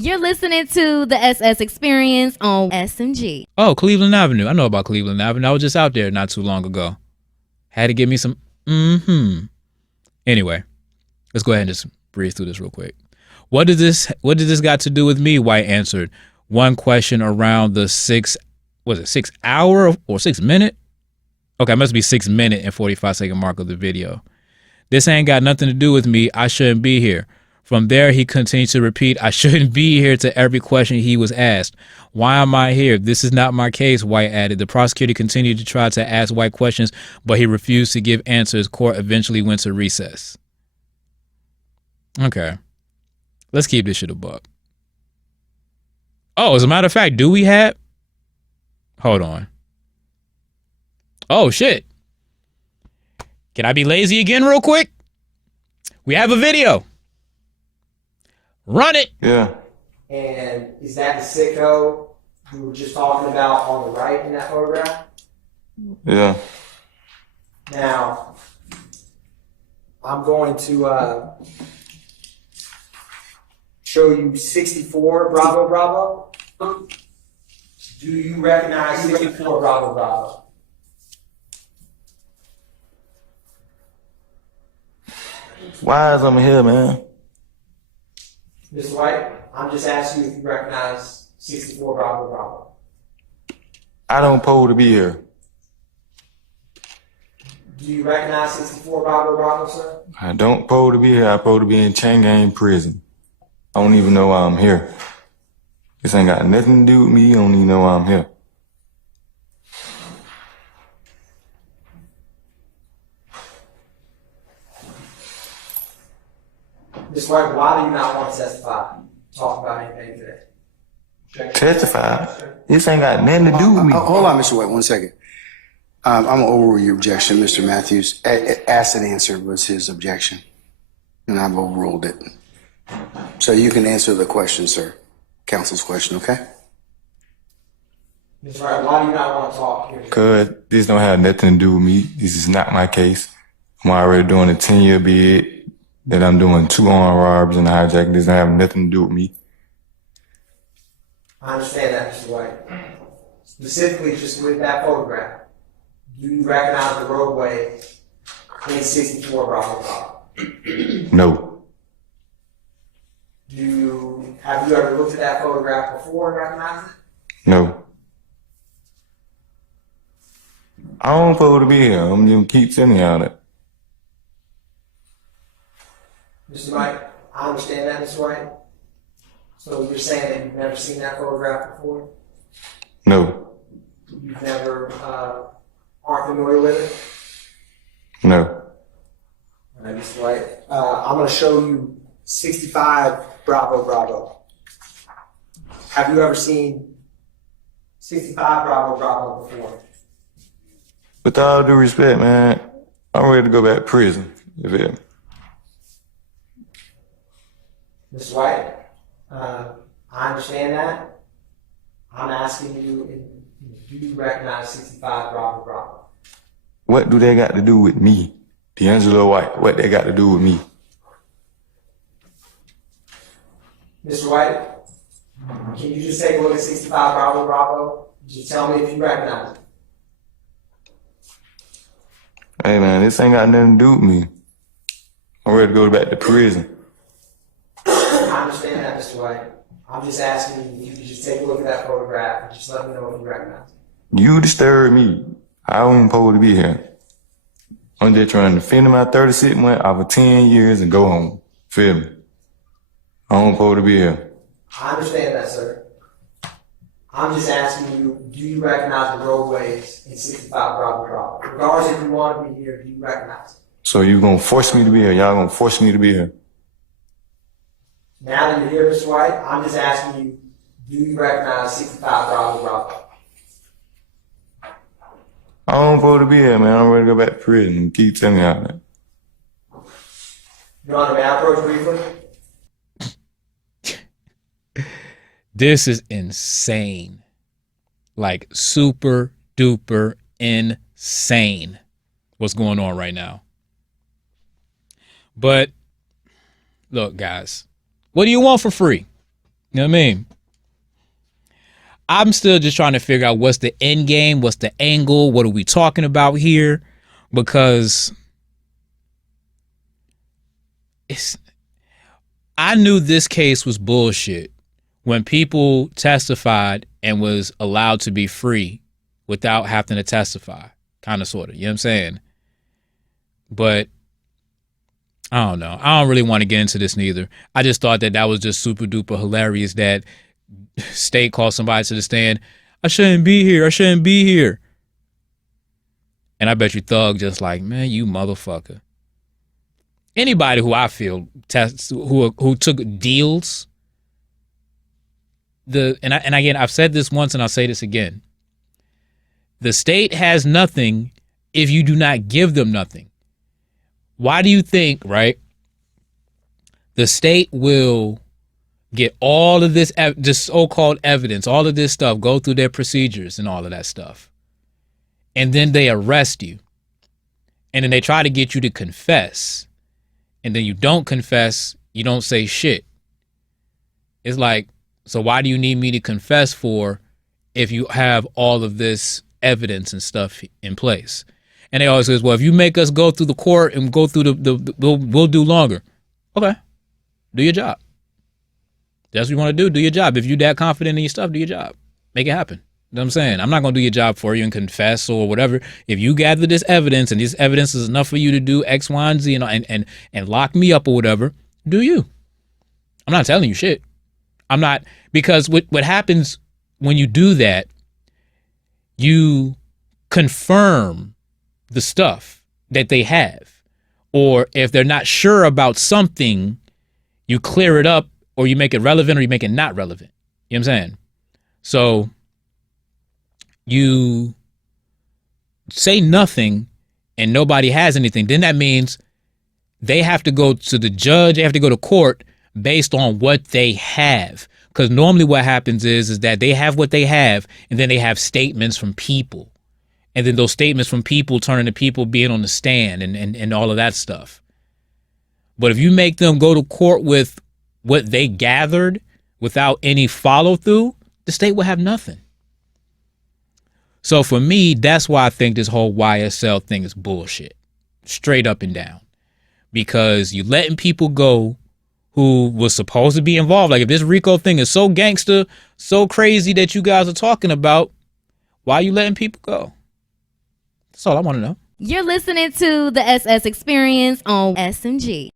You're listening to the SS Experience on SMG. Oh, Cleveland Avenue. I know about Cleveland Avenue. I was just out there not too long ago. Had to give me some Anyway, let's go ahead and just breeze through this real quick. What did this got to do with me? White answered one question around the 6 hour or 6 minute? Okay, it must be 6 minute and 45-second mark of the video. This ain't got nothing to do with me. I shouldn't be here. From there, he continued to repeat, I shouldn't be here to every question he was asked. Why am I here? This is not my case, White added. The prosecutor continued to try to ask White questions, but he refused to give answers. Court eventually went to recess. Okay. Let's keep this shit a buck. Oh, as a matter of fact, do we have... Hold on. Oh, shit. Can I be lazy again real quick? We have a video. Run it. Yeah. And is that the sicko we were just talking about on the right in that photograph? Yeah. Now, I'm going to show you 64 Bravo Bravo. Do you recognize 64 Bravo Bravo? Why is I'm here, man? Mr. White, I'm just asking you if you recognize 64 Bravo Bravo. I don't pose to be here. Do you recognize 64 Bravo Bravo, sir? I don't pose to be here. I pose to be in Chang'an prison. I don't even know why I'm here. This ain't got nothing to do with me. I don't even know why I'm here. Mr. White, why do you not want to testify? Talk about anything today? Testify? This ain't got nothing to do with me. Hold on, Mr. White, 1 second. I'm going to overrule your objection, Mr. Matthews. Asked and answered was his objection, and I've overruled it. So you can answer the question, sir. Counsel's question, okay? Mr. White, why do you not want to talk here? Because this don't have nothing to do with me. This is not my case. I'm already doing a 10-year bid. That I'm doing 2 armed robberies and a hijack. This don't have nothing to do with me. I understand that, Mr. White. Specifically, just with that photograph, do you recognize the roadway in 64 Bravo Bravo? No. Have you ever looked at that photograph before and recognized it? No. I don't supposed to be here. I'm just gonna keep telling y'all that. Mr. White, I understand that, Mr. White. So you're saying that you've never seen that photograph before? No. You've never aren't familiar with it? No. All right, Mr. White. I'm going to show you 65 Bravo Bravo. Have you ever seen 65 Bravo Bravo before? With all due respect, man, I'm ready to go back to prison. You feel me? Mr. White, I understand that. I'm asking you, do you recognize 65 Bravo Bravo? What do they got to do with me? D'Angelo White, what they got to do with me? Mr. White, can you just take a look at 65 Bravo Bravo? Just tell me if you recognize it. Hey, man, this ain't got nothing to do with me. I'm ready to go back to prison. I understand that, Mr. White. I'm just asking you if you could just take a look at that photograph and just let me know if you recognize it. You disturb me. I don't supposed to be here. I'm just trying to finish my 36 months off of 10 years and go home. Feel me? I don't supposed to be here. I understand that, sir. I'm just asking you, do you recognize the roadways in 65 Bravo Bravo? Regardless if you want to be here, do you recognize it? So you gonna force me to be here? Y'all gonna force me to be here? Now that you're here, Mr. White, I'm just asking you, do you recognize 65 Bravo Bravo? I don't supposed to be here, man. I'm ready to go back to prison and keep telling y'all that. Your Honor, may I approach briefly? This is insane. Like super duper insane what's going on right now. But look, guys, what do you want for free? You know what I mean? I'm still just trying to figure out what's the end game, what's the angle, what are we talking about here? Because I knew this case was bullshit when people testified and was allowed to be free without having to testify, kind of, sort of. You know what I'm saying? But I don't know. I don't really want to get into this neither. I just thought that was just super duper hilarious that State called somebody to the stand. I shouldn't be here. I shouldn't be here. And I bet you Thug just like, man, you motherfucker. Anybody who I feel who took deals. And again, I've said this once and I'll say this again. The state has nothing if you do not give them nothing. Why do you think, right? The state will get all of this so-called evidence, all of this stuff, go through their procedures and all of that stuff. And then they arrest you. And then they try to get you to confess. And then you don't confess, you don't say shit. It's like, so why do you need me to confess for if you have all of this evidence and stuff in place? And they always says, well, if you make us go through the court and go through we'll do longer. Okay, do your job. That's what you want to do. Do your job. If you're that confident in your stuff, do your job. Make it happen. You know what I'm saying? I'm not going to do your job for you and confess or whatever. If you gather this evidence and this evidence is enough for you to do X, Y, and Z and lock me up or whatever, do you. I'm not telling you shit. I'm not, because what happens when you do that, you confirm the stuff that they have. Or if they're not sure about something, you clear it up or you make it relevant or you make it not relevant. You know what I'm saying? So you say nothing and nobody has anything, then that means they have to go to the judge, they have to go to court based on what they have. Because normally what happens is that they have what they have and then they have statements from people. And then those statements from people turn into people being on the stand and all of that stuff. But if you make them go to court with what they gathered without any follow through, the state will have nothing. So for me, that's why I think this whole YSL thing is bullshit. Straight up and down. Because you letting people go who was supposed to be involved. Like if this RICO thing is so gangster, so crazy that you guys are talking about, why are you letting people go? That's all I want to know. You're listening to the SS Experience on SMG.